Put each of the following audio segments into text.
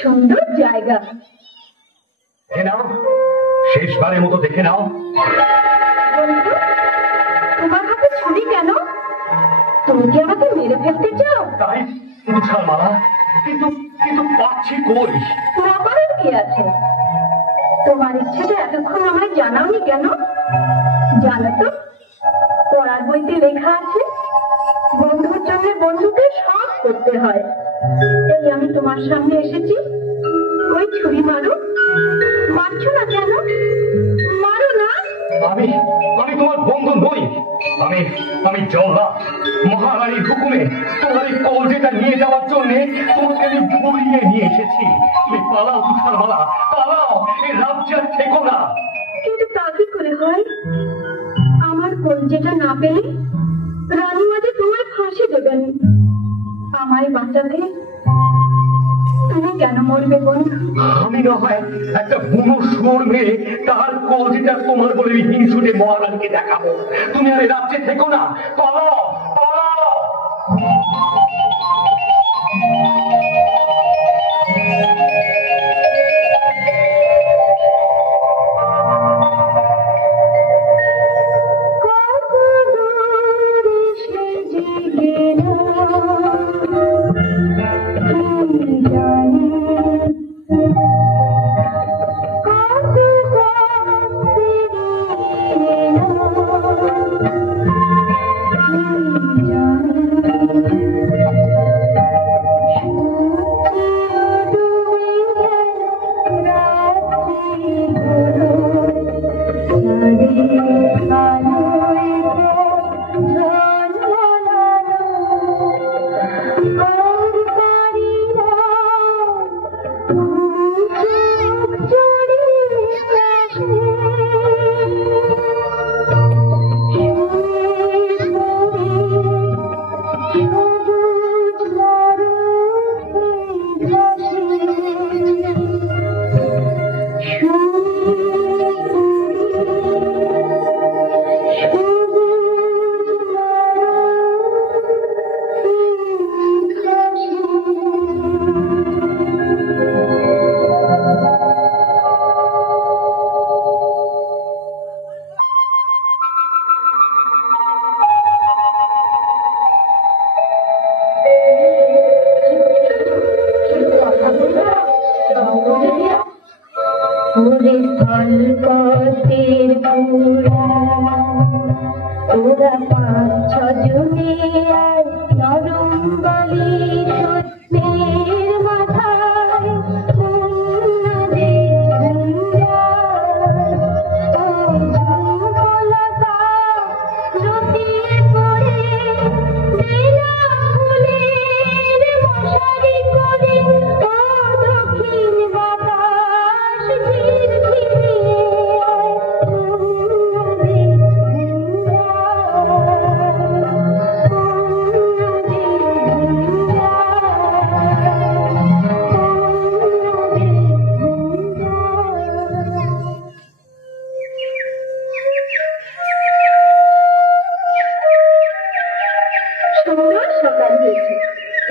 সুন্দর জায়গা। নাও, শেষবারের মতো দেখে নাও। তোমার হাতে ছুরি কেন? তুমি কি আমাকে মেরে ফেলতে চাও? তাই উঠাল মালা, কিন্তু কিন্তু পাচ্ছি কই? না করার কি আছে? তোমার ইচ্ছেটা এতক্ষণ আমায় জানাওনি কেন? জানো তো, পড়ার বইতে লেখা আছে বন্ধুর জন্য বন্ধুকে সব করতে হয়। এই আমি তোমার সামনে এসেছি, ওই ছুরি মারো। মারছো না কেন? মারো না। আমি তোমার বন্ধু নই। আমি জল্লাদ, মহারানীর হুকুমে তোমার এই কলজেটা নিয়ে যাওয়ার জন্য তোমাকে আমি ঘুরিয়ে নিয়ে এসেছি। তুমি পালাও তুষার মালা, পালাও, এই রাজ্যে থেকো না। কিন্তু তা কি করে হয়? আমার কলজেটা না পেলে রানীমাঝে তোমায় ফাঁসি দেবেন। আমায় বাঁচাতে তুমি কেন মরবে বন্ধু? আমি না হয় একটা বুনো শুয়োর মেয়ে তার কলজেটা তোমার বলে হিংসুটে মহারানীকে দেখাবো। তুমি আর এই রাজ্যে থেকো না, পালাও, পালাও।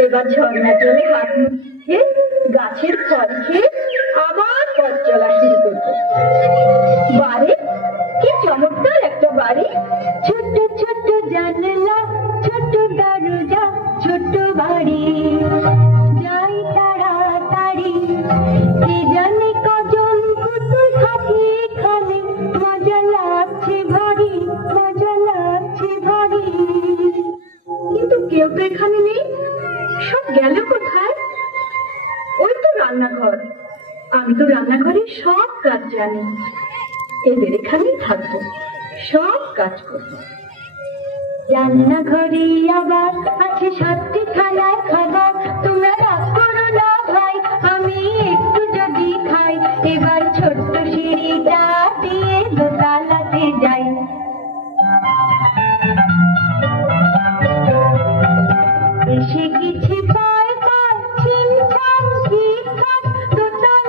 এবার ঝর্ণার জলে হাত মুখে গাছের ফল খেয়ে আবার পথ চলা শুরু করবো। বাড়ি কি চমৎকার একটা বাড়ি! ছোট্ট ছোট্ট জানলা, ছোট্ট দরজা, ছোট্ট বাড়ি। যাই তাড়াতাড়ি, কে জানে কজন পুতুল থাকে এখানে। মজা লাগছে ভারী, মজা লাগছে ভারী। কিন্তু কেউ তো এখানে নেই, সব গেল কোথায়? ওই তো রান্নাঘর, আমি তো রান্নাঘরে সব কাজ জানি। এদের এখানেই থাকবো, সব কাজ করবো। রান্নাঘরে আবার আছে 7টি থালায় খাবার। তোমরা রাগ করো না ভাই, আমি একটু যদি খাই। এবার ছোট্ট সিঁড়িটা দিয়ে দোতলাতে যাই। এসে গেছি পায় পায় ছিমছাম ঝিকঝাক, দোতলায়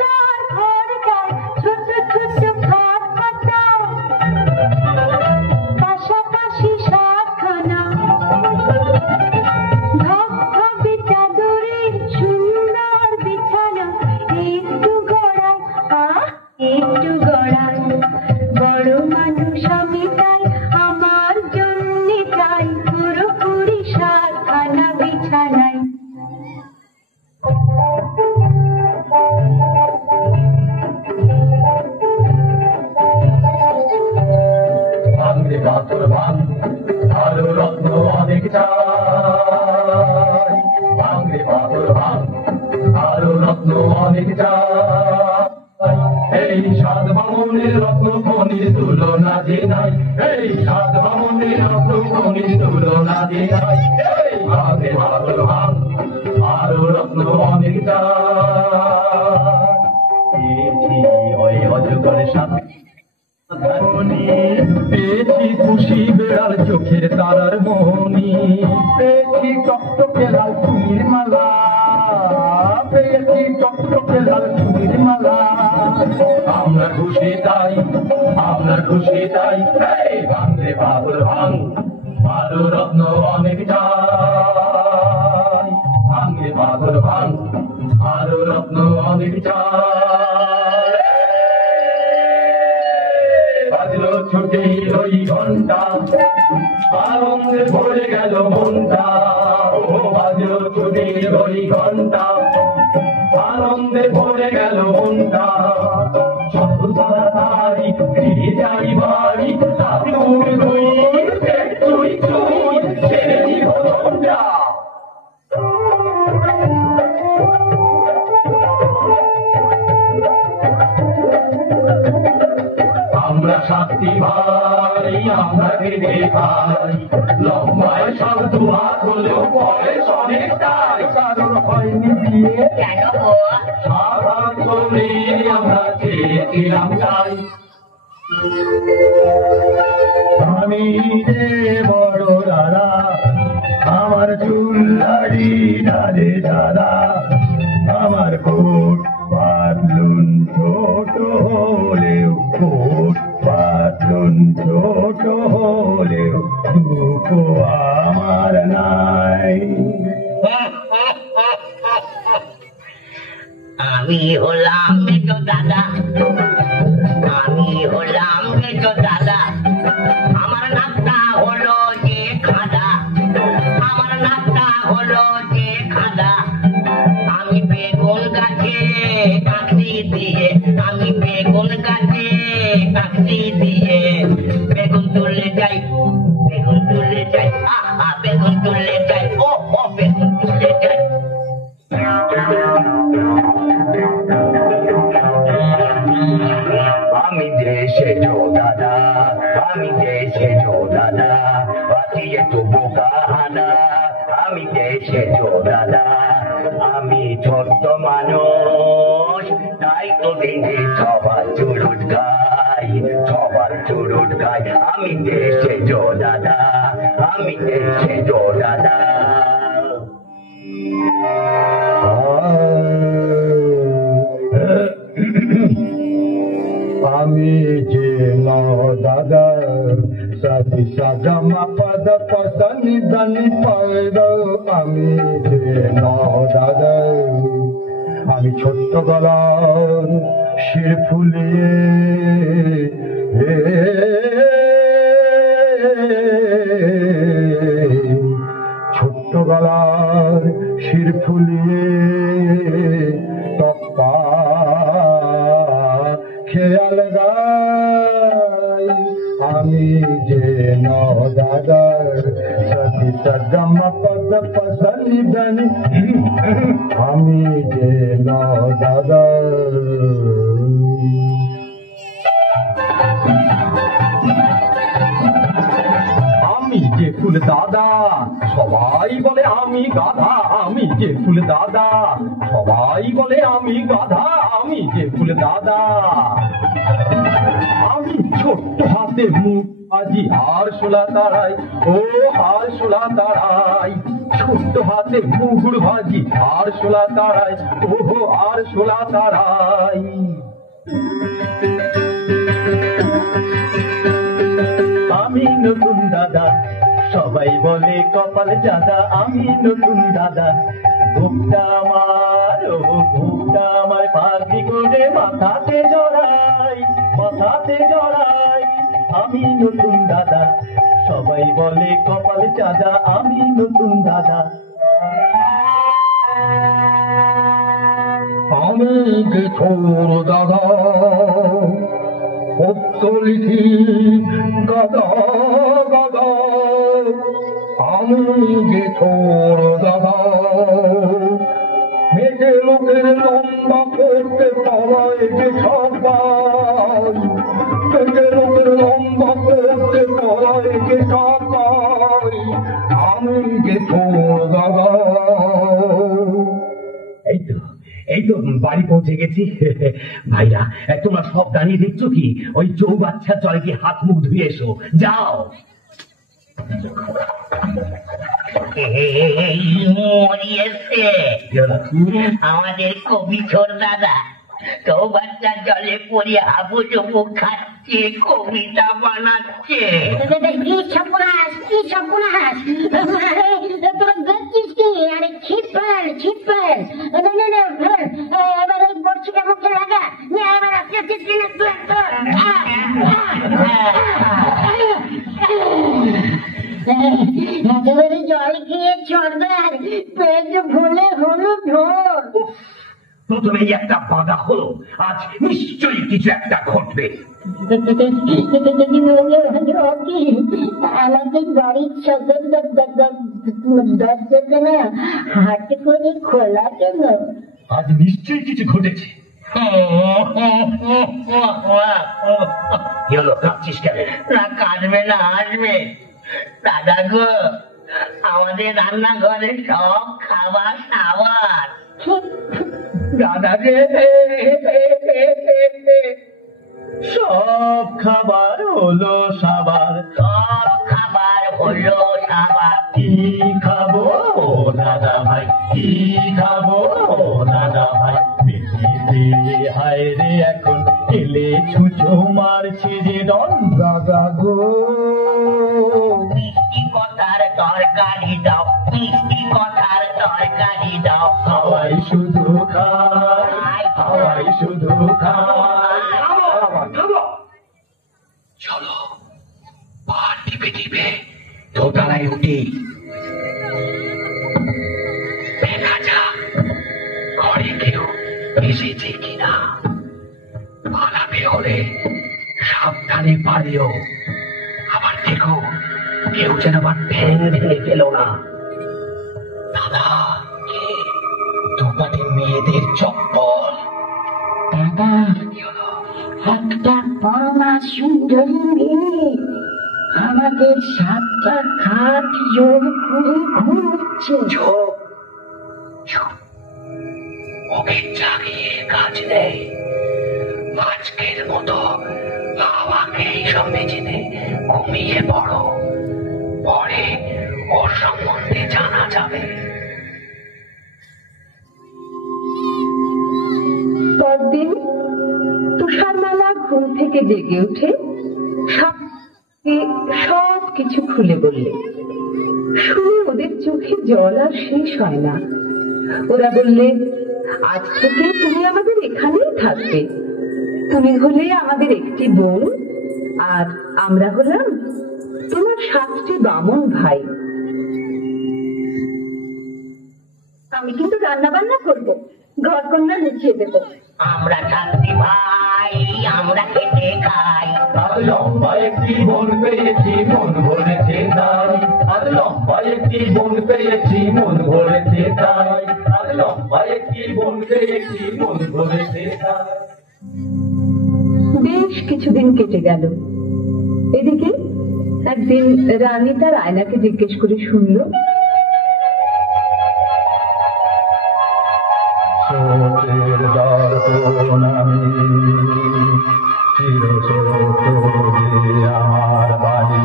অনেক চাই। এই সাত বামনের রত্ন খনির তুলনা যে নাই, এই সাত বামনের রত্ন খনির তুলনা যে নাই। এই ভাগে ভালো ভাগ আরো রত্ন অনেক চাই। ওই অজগরের সাথে পেয়েছি খুশি বেড়াল চোখের তারার মনি, পেয়েছি টকটকে লাল চুনির মালা, পেয়েছি টকটকে লাল চুনির মালা। আমরা খুশি তাই, আমরা খুশি তাই। এই ভাঙরে বাবুর ভাঙ আরো রত্ন অনেক চাই। ভাঙরে বাবুর ভাঙ আরো রত্ন অনেক চাই। বাজলো ছুটে ওই ঘন্টা, আনন্দে ভরে গেল মনটা। ও বাজলো ছুটে ওই ঘন্টা, আনন্দে ভরে গেল মনটা। সব তাড়াতাড়ি ফিরে যাই বাড়ি, দাদুর দুই তুই তুই ছেড়ে দিব ঘন্টা। আমরা শাস্তি ভাই, আমরা কেঁদে ভাই, লম্বায় সব দুহাত হলেও বয়স অনেকটাই। কারণ হয়নি বিয়ে কেন সাধারণ করে আমরা চেয়েছিলাম তাই। আমি যে বড় দাদা, আমার চুল দাড়ি ডালে দাদা, আমার কোট পাতলুন ছোট হলেও, কোট পাতলুন ছোট হলেও দুঃখো আমার নাই। আমি হলাম মেজো দাদা, আমি হলাম মেজো দাদা। আমার নাকটা হলো যে খাদা, আমার নাকটা হলো যে খাদা। আমি বেগুন গাছে কাকড়ি দিয়ে, আমি বেগুন গাছে কাকড়ি দিয়ে বেগুন তুলে যাই, বেগুন তুলে যাই, বেগুন তুলে যাই, ও বেগুন তুলে যাই। আমি দেশে জো দাদা, আমি দেশে জো দাদা, বাঁচিয়ে তো বোকা হানা। আমি দেশে জো দাদা, আমি ছোট্ট মানুষ, তাই তো দিনে সবার চুরুট খাই, সবার চুরুট খাই। আমি দেশে জো দাদা, আমি দেশে জো দাদা। আমি যে দাদা, সাথী সাগা পদ পসনি দানি পদ। আমি যে দাদা, আমি ছোট্ট গলার শির ফুলিয়ে, ছোট্ট গলার শির ফুলিয়ে তপ্পা খেয়াল গাই। আমি যে দাদার সাথী সগম পদ পসনি দানি, আমি যে দাদার। আমি যে ফুল দাদা, সবাই বলে আমি গাধা। আমি যে ফুল দাদা, সবাই বলে আমি গাধা। আমি যে ফুল দাদা, আমি ছোট্ট হাতে মুখ আজি আর শোলা তারাই, ও আর শোলা তারাই। ছোট্ট হাতে মুগুর ভাজি আর শোলা তারাই, ও আর শোলা তারাই। আমি নতুন দাদা, সবাই বলে কপাল জাদা। আমি নতুন দাদা, ঘুমটা আমার, ও ঘুমটা আমার পাখি করে মাথাতে জড়াই, মাথাতে জড়াই। আমি নতুন দাদা, সবাই বলে কপাল চাঁদা। আমি নতুন দাদা। আমি যে ছোট দাদা, পত্র লিখি গাদা গাদা। আমি যে ছোট দাদা, মেটে লোকের লম্বা করতে পালায় যে সবাই, পেটে লোকের লম্বা করতে পালায় যে সবাই, আমি যে তোর দাদা। এই তো বাড়ি পৌঁছে গেছি। ভাইরা, তোমরা সব দাঁড়িয়ে দেখছো কি? ওই চৌবাচ্চা চলে কি হাত মুখ ধুয়ে এসো, যাও। মরিয়েছে আমাদের কবি ছোর দাদা, চৌবাচ্চার জলে পড়ে হাবুডুবু খাচ্ছে, কবিতা বানাচ্ছে। কি সর্বনাশ, কি সর্বনাশ! তোরা দেখছিস কি? আরে ছিপাল ছিপাল, এবার এই বর্ষিটা মুখে লাগা, এবার একেবারে জল খেয়ে চর্দার পেট ভুলে হলো ঢোল। প্রথমেই একটা বাধা হলো, আজ নিশ্চয়ই কিছু একটা ঘটবে। আমাদের বাড়ির সদর দরজাটা না হাট করে খোলা কেন? আজ নিশ্চয়ই কিছু ঘটেছে। কি হলো, কাঁদছিস কেন? না কাঁদবে না, আসবে। দাদা গো, আমাদের রান্নাঘরে সব খাবার সাবার। দাদা রে, সব খাবার হলো সাবার, সব খাবার হলো সাবার। কি খাবো দাদা ভাই, কি খাবো দাদা ভাই? হায় রে, এখন এলে ছুঁচো মারছে যে ডন। দাদা গো, মিষ্টি কথার তরকারি দাও, মিষ্টি কথার তরকারি দাও। হাওয়াই শুধু খায়, হাওয়াই শুধু খায়। চলো, পা টিপে টিপে দোতলায় উঠি। দেখা যাক ঘরে কেউ এসেছে কিনা। পালাতে হলে সাবধানে পালিও। আবার দেখো কেউ যেন আবার ঠ্যাং ভেঙে ফেলো না। দাদা, দুপাটি মেয়েদের চপ্পল। দাদা, একটা পরমা সুন্দরী মেয়ে আমাদের সাতটা খাট জোর করে ঘুরছে। চুপ চুপ, ওকে জাগিয়ে কাজ নেই। আজকের মতো আমাকে এইসব মেঝেতে ঘুমিয়ে পড়ো, পরে ওর সম্বন্ধে জানা যাবে। পরদিন তুষারমালা ঘুম থেকে জেগে উঠে সব কিছু খুলে বললে। শুনে ওদের চোখে জল আর শেষ হয় না। ওরা বললে, আজ থেকে তুমি আমাদের এখানেই থাকবে। তুমি হলে আমাদের একটি বোন, আর আমরা হলাম তোমার 7টি বামন ভাই। আমি কিন্তু রান্না বান্না করবো, ঘর কন্যা লুচিয়ে দেবো। আমরা 7টি ভাই, আমরা খেতে খাই। আজ লম্বা একটি বোন পেয়েছি, মন ভরেছে তাই। আজ লম্বা একটি বোন পেয়েছি, মন ভরেছে তাই। আজ লম্বা একটি বোন পেয়েছি, মন ভরেছে তাই। বেশ কিছুদিন কেটে গেল। এদিকে একদিন রানী তার আয়নাকে জিজ্ঞেস করে শুনল, শোকের দর্পণ আমি, চিরশোকে আমার বাড়ি,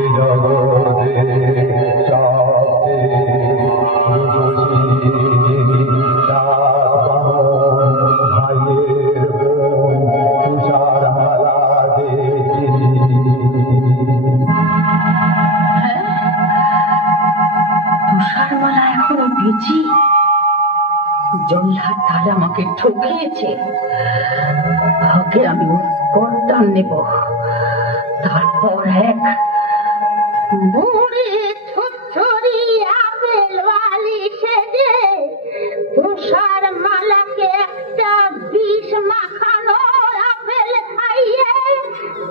এ জগতে সবচেয়ে রূপসী যিনি, ভাইয়ের বোন তুষারমালা দেবী। তুষারমালা এখনো বেঁচে? জল্লাদ তাহলে আমাকে ঠকিয়েছে। আগে আমি ওর গর্দান নেব, তারপর এক বুড়ি ছুটছুরি আপেল বালি সেজে তুষার মালাকে একটা বিষ মাখানো আপেল খাইয়ে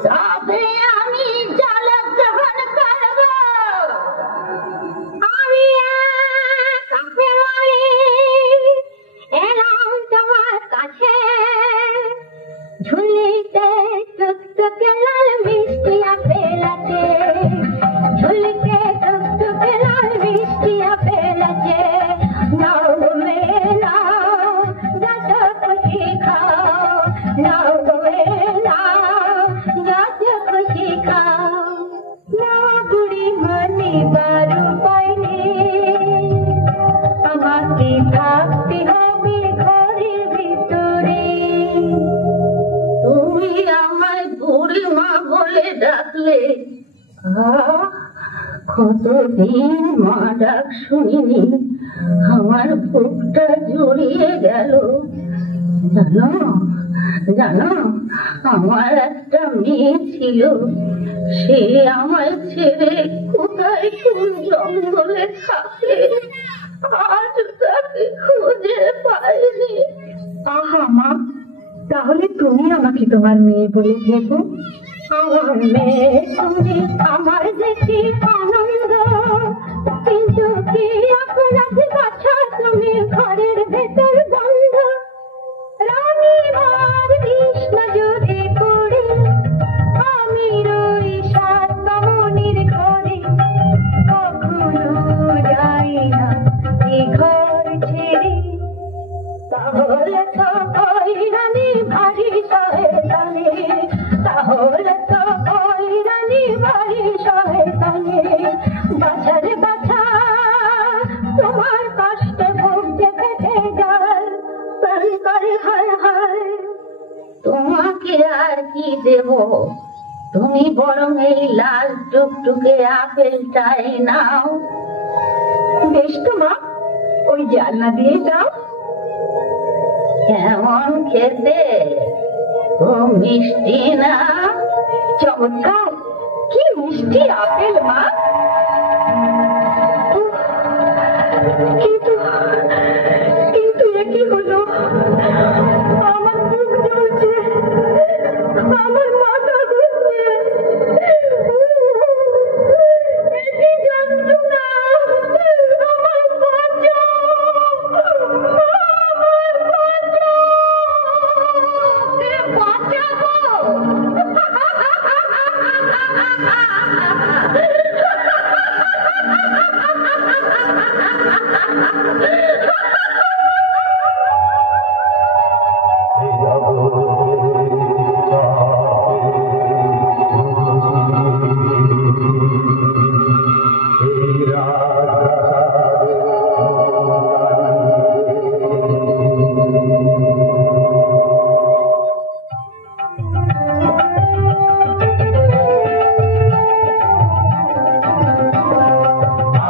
তবে আমি জল গ্রহণ করব। আমি কাকে বলি নাও গো নাও, যত খুশি খাও, না বুড়ি মনে বারো পাইলে, আমাকে থাকতে হবে ঘরের ভিতরে। তুমি আমায় বুড়ি মা বলে ডাকলে, কতদিন মা ডাক শুনিনি, আমার বুকটা জুড়িয়ে গেল। জানো জানো, আমার একটা মেয়ে ছিল, সে আমায় ছেড়ে কোথায় কোন জঙ্গলে থাকে, আজ তাকে খুঁজে পাইনি। আহা মা, তাহলে তুমি আমাকে তোমার মেয়ে বলে ভেবো। আমার মেয়ে তুমি, আমার দেখি আনন্দ, কিন্তু কি আপনাকে বাছা তুমি ঘরের ভেতর বন্ধ। রানীবার কৃষ্ণ জোরে পড়ে আমি রই সাত বামনির ঘরে, কখনো যাই না এ ঘর ছেড়ে। তাহলে তো ওই রানী ভারী শয়তানে, তাহলে তো ওই রানী ভারী শয়তানে। বাছারে বাছা, তোমার কষ্টে ভুগতে ফেটে যায়, প্রাণ করে হায় হায়। তোমাকে আর কি দেব, তুমি বরং এই লাল টুকটুকে আপেলটাই নাও। বেশ তো মা, ওই জানলা দিয়ে যাও। কেমন খেতে, ও মিষ্টি না? চমৎকার, কি মিষ্টি আপেল মা। কিন্তু কিন্তু এ কি হলো, আমার বুক জ্বলছে, আমার মাথা ঘুরছে, এ কি যন্ত্রণা, আমার বাঁচাও, আমার বাঁচাও।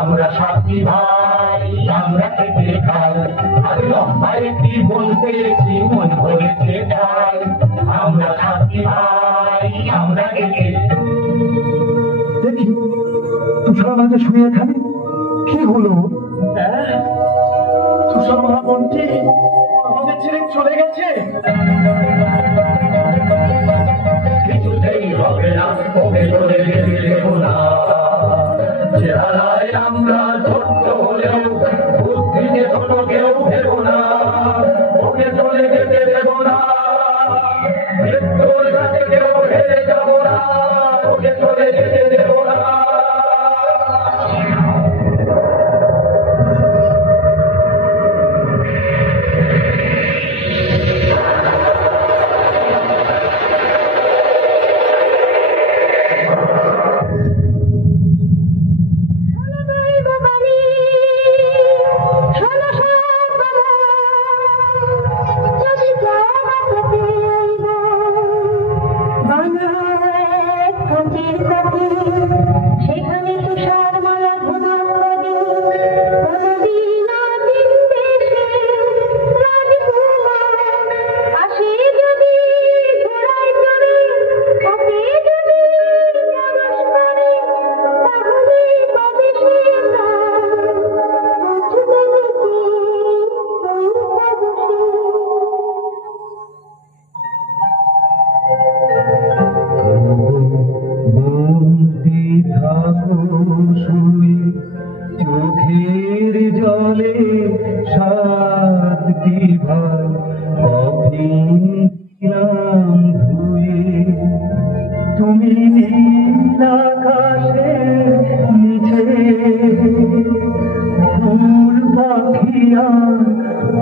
আমরা সাথী ভাই, আমরা খেতে খাই, আর লম্বায় কি বলতে মন ভরেছে তাই। আমরা সাথী ভাই, আমরা খেতে। দেখি তুষার মাঝে শুয়ে খালি কি হলো? তুষার মহামন্ত্রী আমাদের ছেড়ে চলে গেছে। কিছুতেই হবে না, ওকে চলে যেতে দেব না। চেহারায় আমরা ছোট্ট হলেও বুদ্ধিতে ছোট কেউ ভেব না, ওকে চলে যেতে দেব না। মৃত্যুর কাছে কেউ হেরে যাব না, ওকে চলে যেতে দেব না। সেখানে তুষার মালা ঘুমাবে, কোনদিন দিন দেশে রাজকুমার আসে যদি ঘোড়ায় চড়ে, ওকে যদি নমস্কারে, তাহলে পাবে সে বুঝবে বন্দি থাকো শুয়ে চোখের জলে সাত কি ভাই অভিলাম ধুয়ে। তুমি নীল আকাশে নিচে ফুল পাখিয়া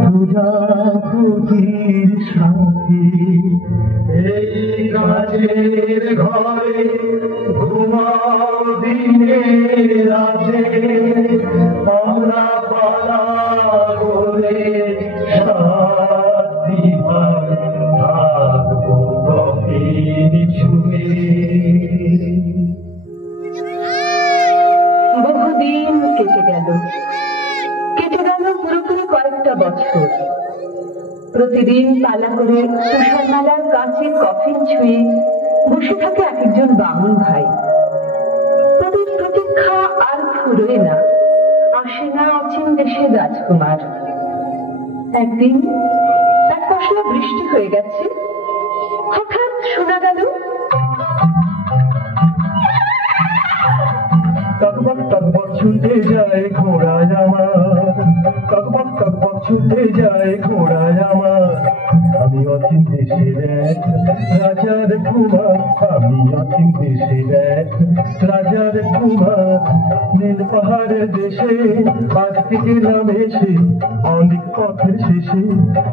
প্রজাপতির সাথে রাজের ঘরে ঘুমাও দিনে রাতে আমরা পালা করে শান্তি থাকবো কফিন ছুঁয়ে। বহুদিন কেটে গেল পুরোপুরি কয়েকটা বছর। প্রতিদিন পালা করে তুষারমালার কাছে কফিন ছুঁয়ে বসে থাকে এক একজন বামুন ভাই। তাদের প্রতীক্ষা আর ফুরোয় না, আসে না অচিন দেশের রাজকুমার। একদিন এক পশলা বৃষ্টি হয়ে গেছে, হঠাৎ শোনা গেল টকবক টকবক ছুটে যায় ঘোড়ায় আমার, টকবক টকবক ছুটে যায় ঘোড়ায় আমার। আমি অচিন দেশের এক রাজার কুমার, আমি অচিন দেশের এক রাজার কুমার। নীল পাহাড়ের দেশে আজ থেকে নাম এসে অনেক পথের শেষে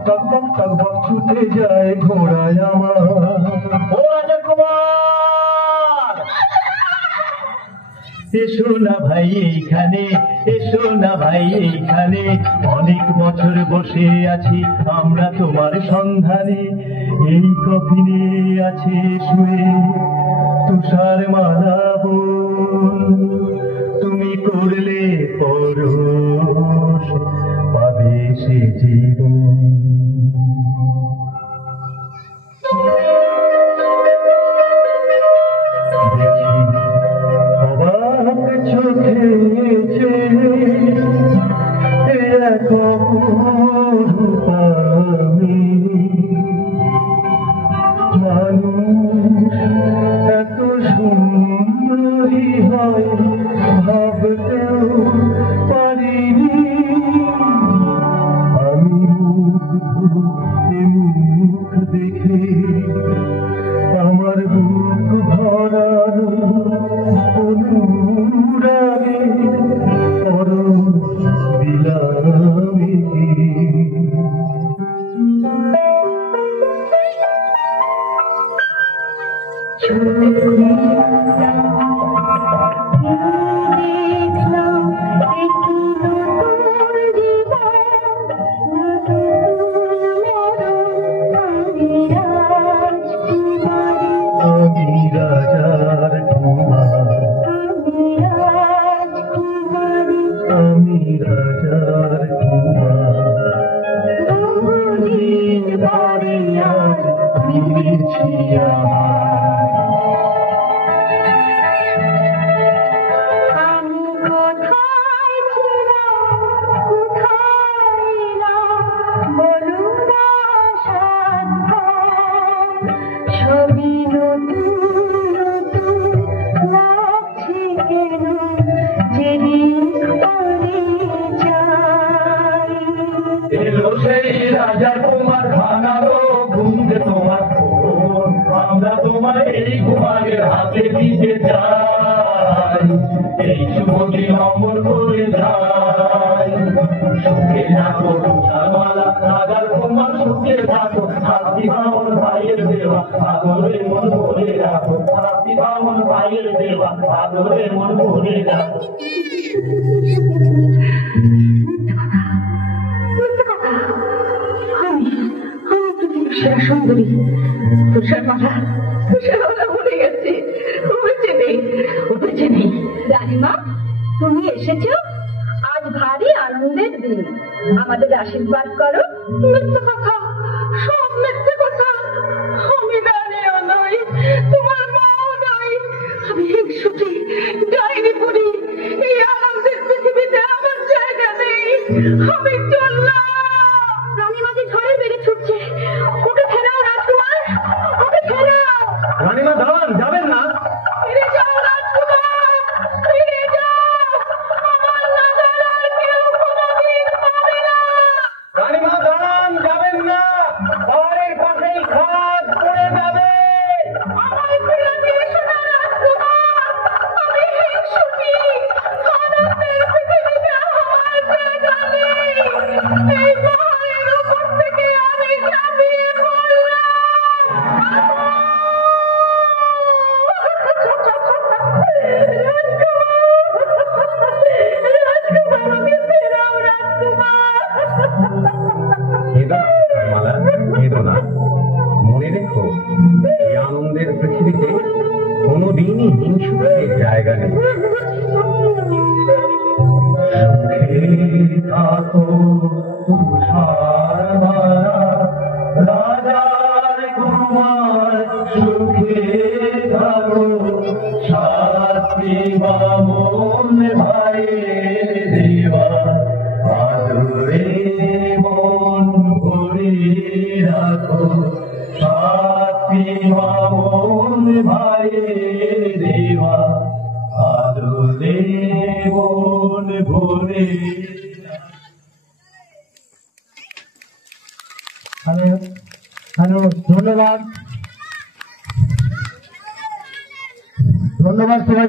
টকবক টকবক ছুটে যায় ঘোড়ায় আমার। ও রাজার কুমার, এসো না ভাই এইখানে, এসো না ভাই এইখানে। অনেক বছর বসে আছি আমরা তোমার সন্ধানে। এই কফিনে আছে শুয়ে তুষার মালা বোন, তুমি করলে পরশ পাবে সে জীবন। মানুষ এত সুন্দরী হয় ভাবতেও পারিনি। আমি মুখ দেখে আমার বুক ভরানো অনুরাগে পরশ দিলামি। রাজা তোমার ভাঙালো ঘুমতে তোমার ফোন, আমরা তোমার এই ঘুমারের হাতে দিতে চাই। এই শুভ দিন অমর করে যায়, সুখে থাকো তুষারমালা রাজার কুমার, সুখে থাকো। হাতি বামন ভাইয়ের দেওয়া আদরে মন ভরে রাখো, হাতি বামন ভাইয়ের দেওয়া আদরে মন ভরে রাখো। সুন্দরী তুষারমালা, তুষারমালা ভুলে গেছে, বেঁচে নেই। রানীমা, তুমি এসেছো, আজ ভারী আনন্দের দিন, আমাদের আশীর্বাদ করো। মিথ্যে কথা, সব মিথ্যে কথা। আমি রানীও নই, তোমার মাও নই, আমি হিংসুটি ডাইনি বুড়ি। এই আনন্দের পৃথিবীতে আমার জায়গা নেই, আমি চললাম। রানীমা যে ঝড়ের বেগে ছুটছে, ওকে ফেরাও রাজকুমার, ওকে ফেরাও। রানীমা দাঁড়ান, যাবেন না। ফিরে যাও রাজকুমার, ফিরে যাও, আমার নাগাল আর কেউ কোনোদিন পাবে না। রানীমা দাঁড়ান, যাবেন না। রেখো, এই আনন্দের পৃথিবীতে কোনোদিনই হিংসুকের জায়গা নেই। থাকো তুষার মারা রাজার কুমার, সুখে থাকো শাস্তি বামন ভাই দেওয়া, আদরে মন ভরে রাখো শাস্তি বামন ভাই দেওয়া, আদরে মন ভরে। হ্যালো হ্যালো, ধন্যবাদ ধন্যবাদ সবাইকে।